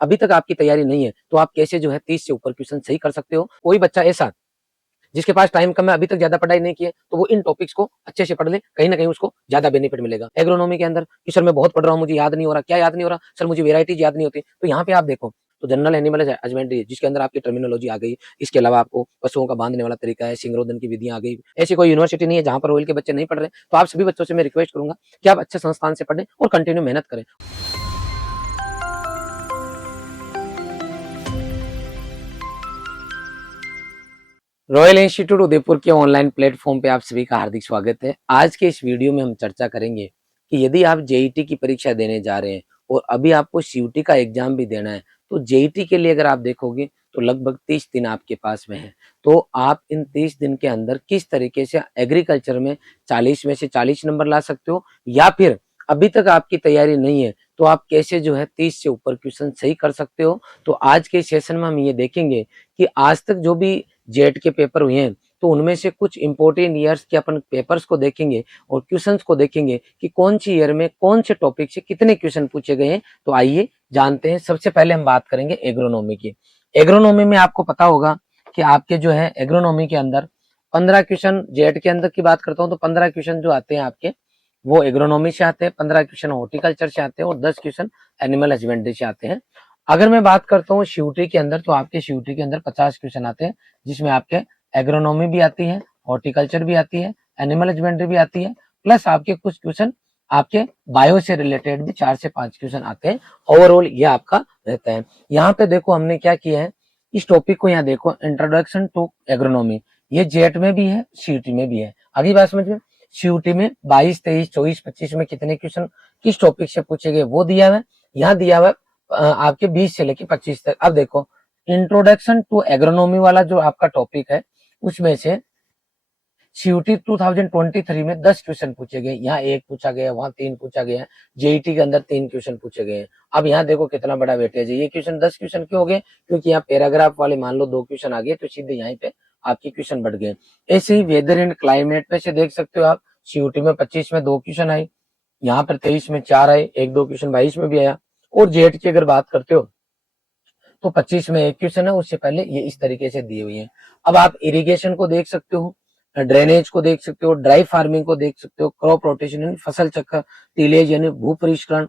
अभी तक आपकी तैयारी नहीं है तो आप कैसे जो है 30 से ऊपर क्वेश्चन सही कर सकते हो। कोई बच्चा ऐसा जिसके पास टाइम कम है, अभी तक ज्यादा पढ़ाई नहीं की है, तो वो इन टॉपिक्स को अच्छे से पढ़ ले, कहीं ना कहीं उसको ज्यादा बेनिफिट मिलेगा। एग्रोनॉमी के अंदर कि सर मैं बहुत पढ़ रहा हूँ, मुझे याद नहीं हो रहा, क्या याद नहीं हो रहा सर, मुझे वेराइटीज याद नहीं होती। तो यहाँ पे आप देखो तो जनरल एनिमल हस्बेंड्री जिसके अंदर आपकी टर्मिनोलॉजी आ गई, इसके अलावा आपको पशुओं का बांधने वाला तरीका है, सिंगरोधन की विधियां आ गई। ऐसी कोई यूनिवर्सिटी नहीं है जहां पर ऑयल के बच्चे नहीं पढ़ रहे, तो आप सभी बच्चों से मैं रिक्वेस्ट करूंगा कि आप अच्छे संस्थान से पढ़ें और कंटिन्यू मेहनत करें। रॉयल इंस्टीट्यूट उदयपुर के ऑनलाइन प्लेटफॉर्म पे आप सभी का हार्दिक स्वागत है। आज के इस वीडियो में हम चर्चा करेंगे कि यदि आप जेईटी की परीक्षा देने जा रहे हैं और अभी आपको सीयूटी का एग्जाम भी देना है, तो जेईटी के लिए अगर आप देखोगे तो लगभग 30 दिन आपके पास में है। तो आप इन 30 दिन के अंदर किस तरीके से एग्रीकल्चर में 40 में से 40 नंबर ला सकते हो, या फिर अभी तक आपकी तैयारी नहीं है तो आप कैसे जो है 30 से ऊपर क्वेश्चन सही कर सकते हो। तो आज के सेशन में हम ये देखेंगे कि आज तक जो भी जेट के पेपर हुए हैं तो उनमें से कुछ इंपोर्टेंट ईयर्स के अपन पेपर्स को देखेंगे और क्वेश्चंस को देखेंगे कि कौन सी ईयर में कौन से टॉपिक से कितने क्वेश्चन पूछे गए हैं। तो आइए जानते हैं। सबसे पहले हम बात करेंगे एग्रोनॉमी की। एग्रोनॉमी में आपको पता होगा कि आपके जो है एग्रोनॉमी के अंदर 15 क्वेश्चन, जेट के अंदर की बात करता हूँ तो 15 क्वेश्चन जो आते हैं आपके वो एग्रोनॉमी से आते हैं, 15 क्वेश्चन हॉर्टिकल्चर से आते हैं और 10 क्वेश्चन एनिमल हस्बेंड्री से आते हैं। अगर मैं बात करता हूँ सीयूटी के अंदर तो आपके सीयूटी के अंदर 50 क्वेश्चन आते हैं, जिसमें आपके एग्रोनॉमी भी आती है, हॉर्टिकल्चर भी आती है, एनिमल हस्बेंड्री भी आती है, प्लस आपके कुछ क्वेश्चन आपके बायो से रिलेटेड भी 4 से 5 क्वेश्चन आते हैं। ओवरऑल ये आपका रहता है। यहाँ पे देखो हमने क्या किया है, इस टॉपिक को यहाँ देखो, इंट्रोडक्शन टू एग्रोनॉमी, ये जेट में भी है, सीयूटी में भी है। अगली बात समझ में, सीयूटी में 22, 23, 24, 25 में कितने क्वेश्चन किस टॉपिक से पूछे गए वो दिया हुआ है। यहाँ दिया हुआ आपके 20 से लेके 25 तक। अब देखो इंट्रोडक्शन टू एग्रोनॉमी वाला जो आपका टॉपिक है उसमें से सीयूटी 2023 में 10 क्वेश्चन पूछे गए, यहाँ 1 पूछा गया, वहां 3 पूछा गया, जेईटी के अंदर 3 क्वेश्चन पूछे गए। अब यहाँ देखो कितना बड़ा वेटेज है, ये क्वेश्चन 10 क्वेश्चन क्यों हो गए, क्योंकि यहाँ पैराग्राफ वाले मान लो 2 क्वेश्चन आ गए तो सीधे यहाँ पे आपके क्वेश्चन बढ़ गए। ऐसे ही वेदर एंड क्लाइमेट में से देख सकते हो आप, सीयूटी में 25 में 2 क्वेश्चन आए, यहाँ पर 23 में 4 आए, 1-2 क्वेश्चन 22 में भी आया। और जेट की अगर बात करते हो तो 25 में 1 क्वेश्चन है, उससे पहले ये इस तरीके से दी हुई है। अब आप इरिगेशन को देख सकते हो, ड्रेनेज को देख सकते हो, ड्राई फार्मिंग को देख सकते हो, क्रॉप रोटेशन यानी फसल चक्र, टिलेज यानी भू परिष्करण,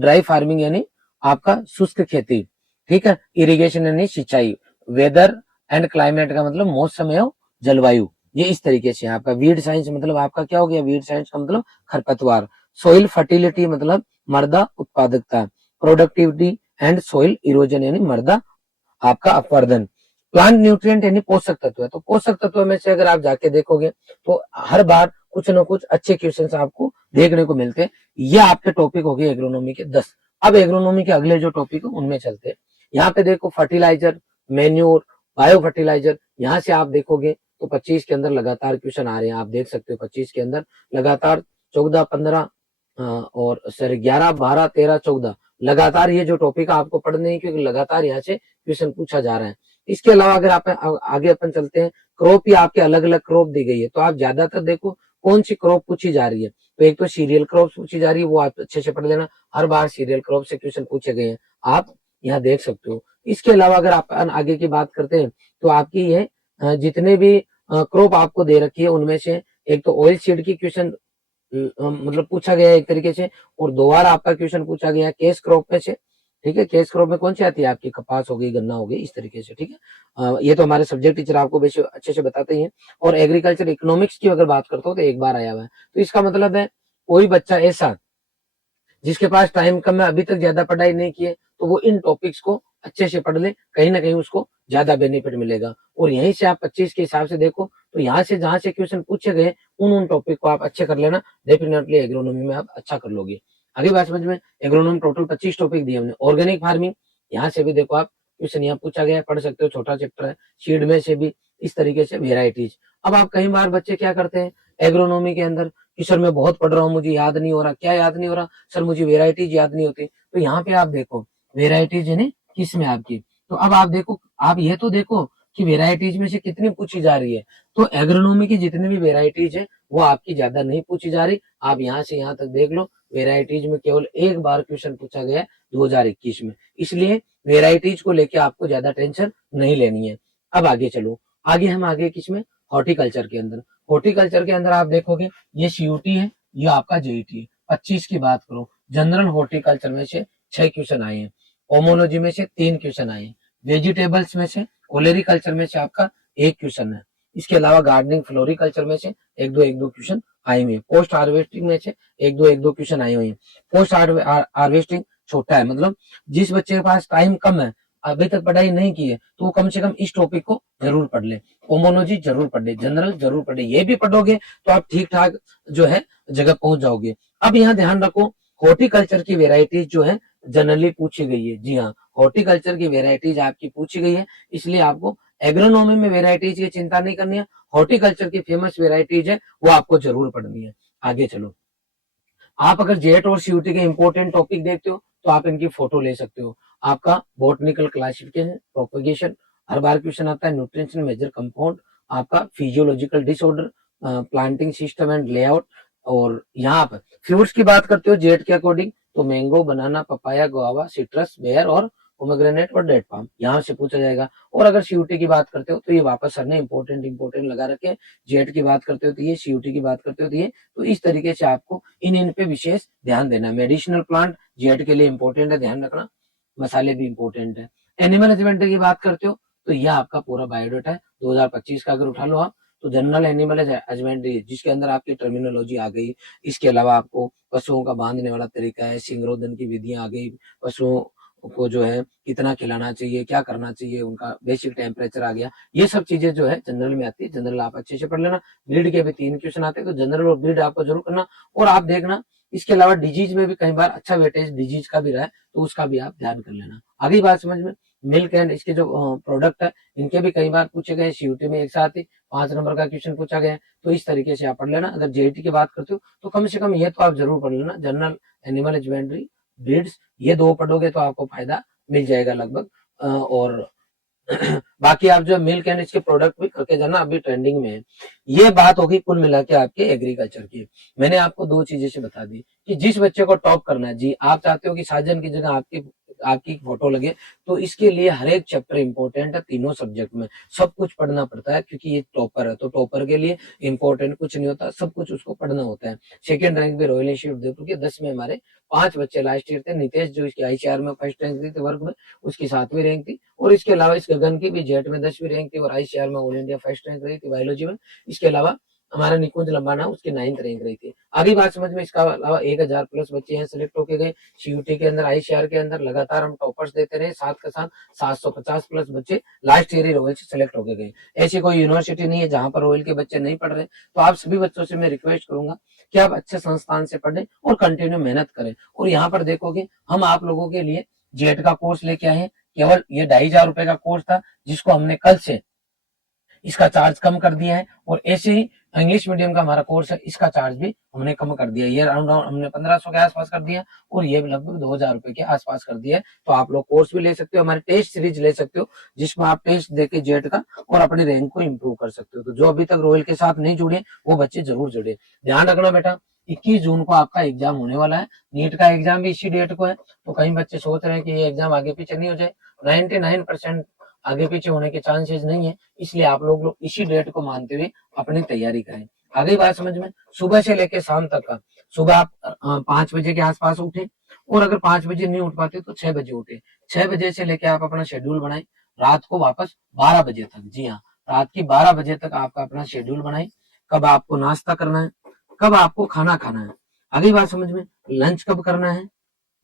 ड्राई फार्मिंग यानी आपका शुष्क खेती, ठीक है, इरिगेशन यानी सिंचाई, वेदर एंड क्लाइमेट का मतलब मौसम एवं जलवायु, ये इस तरीके से। आपका वीड साइंस मतलब आपका क्या हो गया, वीड साइंस का मतलब खरपतवार, सोइल फर्टिलिटी मतलब मृदा उत्पादकता, प्रोडक्टिविटी एंड सोइल इरोजन यानी मृदा आपका अपवर्धन, प्लांट न्यूट्रिएंट यानी पोषक तत्व है। तो पोषक तत्व में से अगर आप जाके देखोगे तो हर बार कुछ ना कुछ अच्छे क्वेश्चंस आपको देखने को मिलते हैं। ये आपके टॉपिक हो गए एग्रोनॉमी के 10। अब एग्रोनॉमी के अगले जो टॉपिक है उनमें चलते हैं। यहाँ पे देखो फर्टिलाइजर, मेन्योर, बायो फर्टिलाइजर, यहाँ से आप देखोगे तो 25 के अंदर लगातार क्वेश्चन आ रहे हैं। आप देख सकते हो 25 के अंदर लगातार 14, 15 और सर 11, 12, 13, 14 लगातार ये जो टॉपिक आपको पढ़ने हैं, क्योंकि लगातार यहाँ से क्वेश्चन पूछा जा रहा है। इसके अलावा अगर आप आगे अपन चलते हैं, क्रॉप ही आपके अलग अलग क्रॉप दी गई है, तो आप ज्यादातर देखो कौन सी क्रॉप पूछी जा रही है। तो एक तो सीरियल क्रॉप पूछी जा रही है, वो आप अच्छे से पढ़ लेना, हर बार सीरियल क्रॉप से क्वेश्चन पूछे गए हैं, आप यहाँ देख सकते हो। इसके अलावा अगर आप आगे की बात करते हैं तो आपकी ये जितने भी क्रॉप आपको दे रखी है उनमें से एक तो ऑयल सीड की क्वेश्चन मतलब पूछा गया है एक तरीके से, और 2 बार आपका क्वेश्चन पूछा गया केस क्रॉप में से, ठीक है। केस क्रॉप में कौन सी आती है आपकी, कपास हो गई, गन्ना हो गई, इस तरीके से, ठीक है। ये तो हमारे सब्जेक्ट टीचर आपको बेशक अच्छे से बताते ही हैं। और एग्रीकल्चर इकोनॉमिक्स की अगर बात करता हूँ तो 1 बार आया हुआ है। तो इसका मतलब है कोई बच्चा ऐसा जिसके पास टाइम कम है, अभी तक ज्यादा पढ़ाई नहीं की है, तो वो इन टॉपिक्स को अच्छे से पढ़ ले, कहीं ना कहीं उसको ज्यादा बेनिफिट मिलेगा। और यहीं से आप 25 के हिसाब से देखो तो यहाँ से जहां से क्वेश्चन पूछे गए उन टॉपिक को आप अच्छे कर लेना, डेफिनेटली एग्रोनॉमी में आप अच्छा कर लोगे। अगली बात समझ में, एग्रोनॉमी टोटल 25 टॉपिक दिए हमने। ऑर्गेनिक फार्मिंग, यहाँ से भी देखो आप क्वेश्चन यहाँ पूछा गया है, पढ़ सकते हो, छोटा चैप्टर है। सीड में से भी इस तरीके से वेराइटीज। अब आप कई बार बच्चे क्या करते हैं एग्रोनॉमी के अंदर कि सर मैं बहुत पढ़ रहा हूँ, मुझे याद नहीं हो रहा, क्या याद नहीं हो रहा सर, मुझे वेराइटीज याद नहीं होती। तो यहाँ पे आप देखो वेराइटीज यानी किस में आपकी, तो अब आप देखो, आप ये तो देखो कि वेराइटीज में से कितनी पूछी जा रही है। तो एग्रोनॉमी की जितनी भी वेराइटीज है वो आपकी ज्यादा नहीं पूछी जा रही। आप यहाँ से यहाँ तक देख लो, वेराइटीज में केवल 1 बार क्वेश्चन पूछा गया है 2021 में, इसलिए वेराइटीज को लेके आपको ज्यादा टेंशन नहीं लेनी है। अब आगे चलो, आगे किसमें, हॉर्टिकल्चर के अंदर। हॉर्टिकल्चर के अंदर आप देखोगे ये सीयूटी है, ये आपका जेईटी है। 25 की बात करो, जनरल हॉर्टिकल्चर में से 6 क्वेश्चन आए हैं, ओमोलॉजी में से 3 क्वेश्चन आए हैं, वेजिटेबल्स में से, ओलेरिकल्चर में से आपका 1 क्वेश्चन है। इसके अलावा गार्डनिंग फ्लोरिकल्चर में से एक दो क्वेश्चन आए हुए हैं। पोस्ट हार्वेस्टिंग में से एक दो क्वेश्चन आए हुए हैं। पोस्ट हार्वेस्टिंग छोटा है, मतलब जिस बच्चे के पास टाइम कम है, अभी तक पढ़ाई नहीं की है, तो वो कम से कम इस टॉपिक को जरूर पढ़ ले, ओमोलॉजी जरूर पढ़ ले, जनरल जरूर पढ़ ले। ये भी पढ़ोगे तो आप ठीक ठाक जो है जगह पहुंच जाओगे। अब यहाँ ध्यान रखो, हॉर्टिकल्चर की वेराइटीज जो है जनरली पूछी गई है। जी हाँ, हॉर्टिकल्चर की वेराइटीज आपकी पूछी गई है, इसलिए आपको एग्रोनॉमी में वेराइटीज की चिंता नहीं करनी है। हॉर्टिकल्चर की फेमस वेराइटीज है वो आपको जरूर पढ़नी है। आगे चलो, आप अगर जेट और सीयूटी के इंपॉर्टेंट टॉपिक देखते हो तो आप इनकी फोटो ले सकते हो। आपका बोटनिकल क्लासिफिकेशन, प्रोपगेशन, हर बार क्वेश्चन आता है, न्यूट्रिशन मेजर कंपाउंड, आपका physiological disorder, planting system and layout. और यहाँ पर फ्रूट्स की बात करते हो जेट के अकॉर्डिंग तो मैंगो, बनाना, पपाया, गुआवा, सिट्रस, बेर और पोमेग्रेनेट और डेट पाम यहाँ से पूछा जाएगा। और अगर सीयूटी की बात करते हो तो ये वापस सर ने इंपॉर्टेंट लगा रखे। जेट की बात करते हो तो ये, सीयूटी की बात करते हो तो ये। तो इस तरीके से आपको इन पे विशेष ध्यान देना है। मेडिसिनल प्लांट जेट के लिए इंपॉर्टेंट है, ध्यान रखना। मसाले भी इंपॉर्टेंट है। एनिमल हस्बेंड्री की बात करते हो तो यह आपका पूरा बायोडाटा है 2025 का। अगर उठा लो आप तो जनरल एनिमल हस्बेंड्री, जिसके अंदर आपकी टर्मिनोलॉजी आ गई। इसके अलावा आपको पशुओं का बांधने वाला तरीका है, सिंगरोधन की विधियां आ गई, पशुओं को जो है कितना खिलाना चाहिए, क्या करना चाहिए, उनका बेसिक टेम्परेचर आ गया। ये सब चीजें जो है जनरल में आती है, जनरल आप अच्छे से पढ़ लेना। ब्रीड के भी 3 क्वेश्चन आते हैं, तो जनरल और ब्रीड आपको जरूर करना। और आप देखना इसके अलावा डिजीज में भी कई बार अच्छा वेटेज डिजीज का भी रहा है, तो उसका भी आप ध्यान कर लेना। आगे बात समझ में, मिल्क एंड इसके जो प्रोडक्ट है इनके भी कई बार पूछे गए, सीयूटी में एक साथ ही 5 नंबर का क्वेश्चन पूछा गया है, तो इस तरीके से आप पढ़ लेना। अगर जेईटी की बात करते हो तो कम से कम ये तो आप जरूर पढ़ लेना, जनरल, एनिमल हस्बेंड्री, ब्रीड्स, ये 2 पढ़ोगे तो आपको फायदा मिल जाएगा लगभग। और बाकी आप जो मिल्क एंड इसके प्रोडक्ट भी करके जाना, अभी ट्रेंडिंग में है। ये बात होगी कुल मिला के आपके एग्रीकल्चर की। मैंने आपको 2 चीजें से बता दी कि जिस बच्चे को टॉप करना है, जी आप चाहते हो कि साजन की जगह आपकी आपकी फोटो लगे, तो इसके लिए हर एक चैप्टर इंपॉर्टेंट है। तीनों सब्जेक्ट में सब कुछ पढ़ना पड़ता है, क्योंकि ये टॉपर है, तो टॉपर के लिए इंपॉर्टेंट कुछ नहीं होता, सब कुछ उसको पढ़ना होता है। सेकेंड रैंक भी रॉयल इंस्टीट्यूट जयपुर के 10 में हमारे 5 बच्चे लास्ट ईयर थे। नितेश जो इसकी आईसीआर में फर्स्ट रैंक थी वर्ग में, उसकी 7वीं रैंक थी। और इसके अलावा इस गगन की भी जेट में 10वीं रैंक थी और आईसीआर में ऑल इंडिया फर्स्ट रैंक रही थी बायोलॉजी में। इसके अलावा हमारा निकुंज लंबाना उसकी 9th रैंक रही थी। आगे बात समझ में, इसका अलावा 1000 प्लस बच्चे यहाँ सिलेक्ट होके गए। सीयूटी के अंदर, आईसीआर के अंदर लगातार हम टॉपर्स देते रहे, साथ के साथ 750 प्लस बच्चे लास्ट ईयर ही रॉयल से सिलेक्ट होके गए। ऐसी कोई यूनिवर्सिटी नहीं है जहां पर रॉयल के बच्चे नहीं पढ़ रहे। तो आप सभी बच्चों से मैं रिक्वेस्ट करूंगा कि आप अच्छे संस्थान से पढ़ें और कंटिन्यू मेहनत करें। और यहाँ पर देखोगे हम आप लोगों के लिए जेट का कोर्स लेके आए हैं। केवल ये 2500 रुपए का कोर्स था, जिसको हमने कल से इसका चार्ज कम कर दिया है। और ऐसे ही इंग्लिश मीडियम का हमारा कोर्स है, इसका चार्ज भी हमने कम कर दिया है। ये राउंड हमने 1500 के आसपास कर दिया और ये भी लगभग 2000 रुपए के आसपास कर दिया है। तो आप लोग कोर्स भी ले सकते हो, हमारे टेस्ट सीरीज ले सकते हो, जिसमें आप टेस्ट देके जेट का और अपनी रैंक को इम्प्रूव कर सकते हो। तो जो अभी तक रॉयल के साथ नहीं जुड़े वो बच्चे जरूर जुड़े। ध्यान रखना बेटा, 21 जून को आपका एग्जाम होने वाला है। नीट का एग्जाम भी इसी डेट को है। तो कई बच्चे सोच रहे हैं कि ये एग्जाम आगे पीछे नहीं हो जाए। 99% आगे पीछे होने के चांसेस नहीं है, इसलिए आप लोग इसी डेट को मानते हुए अपनी तैयारी करें। आगे बात समझ में, सुबह से लेकर शाम तक का, सुबह आप 5 बजे के आसपास उठे, और अगर 5 बजे नहीं उठ पाते तो 6 बजे उठे। 6 बजे से लेकर आप अपना शेड्यूल बनाए रात को वापस 12 बजे तक। जी हाँ, रात की 12 बजे तक आपका अपना शेड्यूल बनाए, कब आपको नाश्ता करना है, कब आपको खाना खाना है। अगली बात समझ में, लंच कब करना है,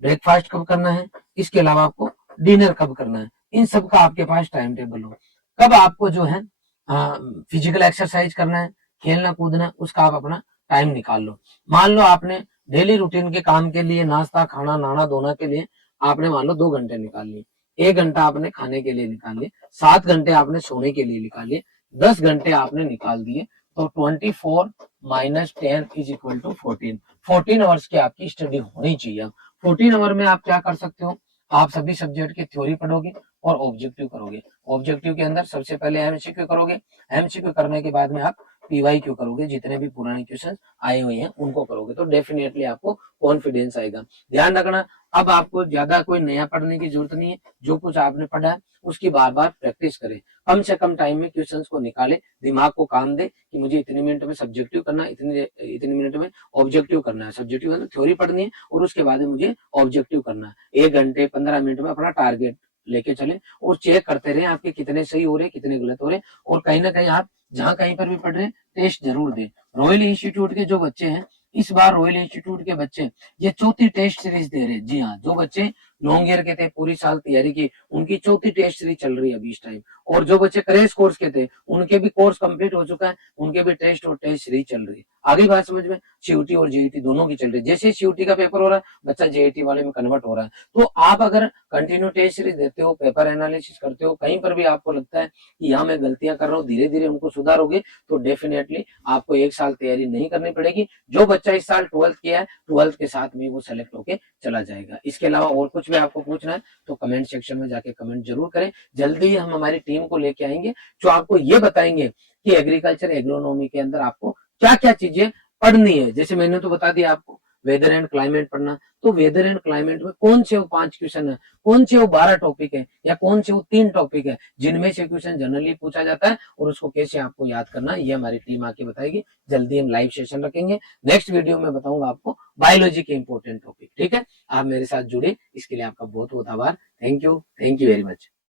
ब्रेकफास्ट कब करना है, इसके अलावा आपको डिनर कब करना है, इन सब का आपके पास टाइम टेबल हो। कब आपको जो है फिजिकल एक्सरसाइज करना है, खेलना कूदना है, उसका आप अपना टाइम निकाल लो। मान लो आपने डेली रूटीन के काम के लिए, नाश्ता, खाना, नहाना धोना के लिए आपने मान लो 2 घंटे निकाल लिए, 1 घंटा आपने खाने के लिए निकाल लिए, 7 घंटे आपने सोने के लिए निकाल लिए, 10 घंटे आपने निकाल दिए। तो 24 minus 10 is equal to 14। 14 hours की आपकी स्टडी होनी चाहिए। 14 आवर में आप क्या कर सकते हो, आप सभी सब्जेक्ट की थ्योरी पढ़ोगे और ऑब्जेक्टिव करोगे। ऑब्जेक्टिव के अंदर सबसे पहले एमसीक्यू करोगे, एमसीक्यू करने के बाद में आप PYQ करोगे, जितने भी पुराने क्वेश्चन आए हुए हैं उनको करोगे तो डेफिनेटली आपको कॉन्फिडेंस आएगा। ध्यान रखना, अब आपको ज्यादा कोई नया पढ़ने की जरूरत नहीं है, जो कुछ आपने पढ़ा है उसकी बार बार प्रैक्टिस करें, कम से कम टाइम में क्वेश्चंस को निकाले, दिमाग को काम दे कि मुझे इतने मिनट में सब्जेक्टिव करना है, इतने मिनट में ऑब्जेक्टिव करना है। सब्जेक्टिव मतलब थ्योरी पढ़नी है और उसके बाद में मुझे ऑब्जेक्टिव करना है। 1 घंटे 15 मिनट में अपना टारगेट लेके चले और चेक करते रहे आपके कितने सही हो रहे कितने गलत हो रहे, और कहीं ना कहीं आप जहां कहीं पर भी पढ़ रहे टेस्ट जरूर दें। रॉयल इंस्टीट्यूट के जो बच्चे हैं, इस बार रॉयल इंस्टीट्यूट के बच्चे ये चौथी टेस्ट सीरीज दे रहे हैं। जी हाँ, जो बच्चे लॉन्ग ईयर के थे, पूरी साल तैयारी की, उनकी चौथी टेस्ट सीरीज चल रही है अभी इस टाइम। और जो बच्चे क्रैश कोर्स के थे, उनके भी कोर्स कंप्लीट हो चुका है, उनके भी टेस्ट और टेस्ट सीरीज चल रही है। आगे बात समझ में, सीयूटी और जेईटी दोनों की चल रही है। जैसे सीयूटी का पेपर हो रहा है, बच्चा जेईटी वाले में कन्वर्ट हो रहा है। तो आप अगर कंटिन्यू टेस्ट सीरीज देते हो, पेपर एनालिसिस करते हो, कहीं पर भी आपको लगता है कि यहाँ मैं गलतियां कर रहा हूँ, धीरे धीरे उनको सुधारोगे तो डेफिनेटली आपको 1 साल तैयारी नहीं करनी पड़ेगी। जो बच्चा इस साल 12th किया है, 12th के साथ में वो सेलेक्ट होके चला जाएगा। इसके अलावा और कुछ भी आपको पूछना है तो कमेंट सेक्शन में जाके कमेंट जरूर करें। जल्दी ही हम हमारी टीम को लेके आएंगे जो आपको ये बताएंगे कि एग्रीकल्चर एग्रोनॉमी के अंदर आपको क्या क्या चीजें पढ़नी है। जैसे मैंने तो बता दिया आपको वेदर एंड क्लाइमेट पढ़ना, तो वेदर एंड क्लाइमेट में कौन से वो 5 क्वेश्चन है, कौन से वो 12 टॉपिक है, या कौन से वो 3 टॉपिक है जिनमें से क्वेश्चन जनरली पूछा जाता है और उसको कैसे आपको याद करना है, ये हमारी टीम आके बताएगी। जल्दी हम लाइव सेशन रखेंगे। नेक्स्ट वीडियो में बताऊंगा आपको बायोलॉजी के इंपॉर्टेंट टॉपिक। ठीक है, आप मेरे साथ जुड़े इसके लिए आपका बहुत बहुत आभार। Thank you very much.